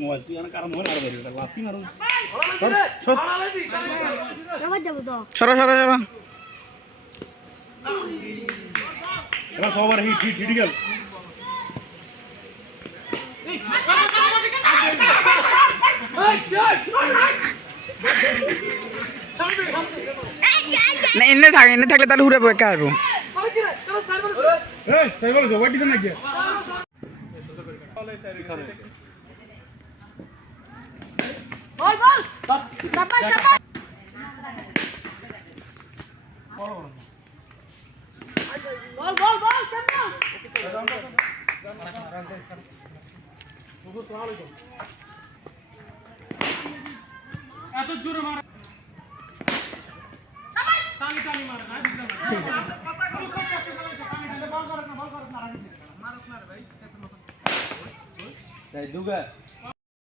mobile তুই কারণ মনে আর বেরিয়ে লাথি মারুন সরো সরো সরো এবার সবার হিট হিট হিট গেল না এনে থাকলে তাহলে ঘুরে একা আসবো এই তাই বলো জবাই দিতে না কি বল বল সাবাস সাবাস বল বল বল এত জোরে মার টানি টানি মার না দিতে না বল কর না ভাই দুগা